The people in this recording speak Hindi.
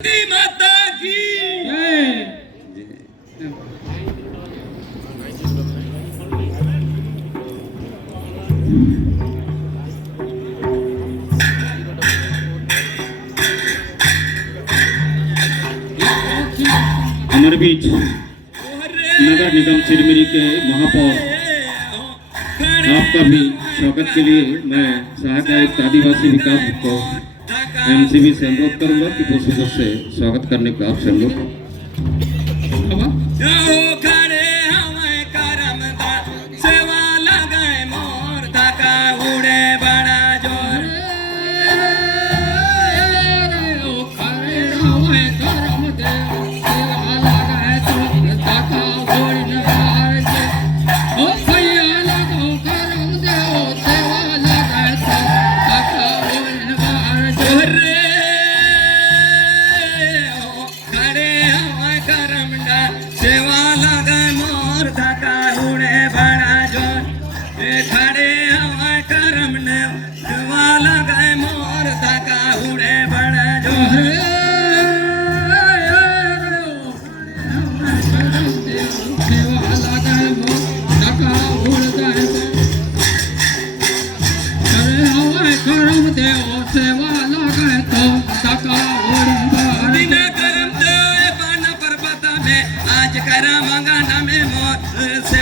माता की हमारे बीच नगर निगम चिरमिरी के महापौर आपका भी स्वागत के लिए मैं सहायक आयुक्त आदिवासी विकास को एमसीबी से अनुरोध करूंगा कि पुष्प से स्वागत करने का आप सब लोग आज करा मंगा नमे मोर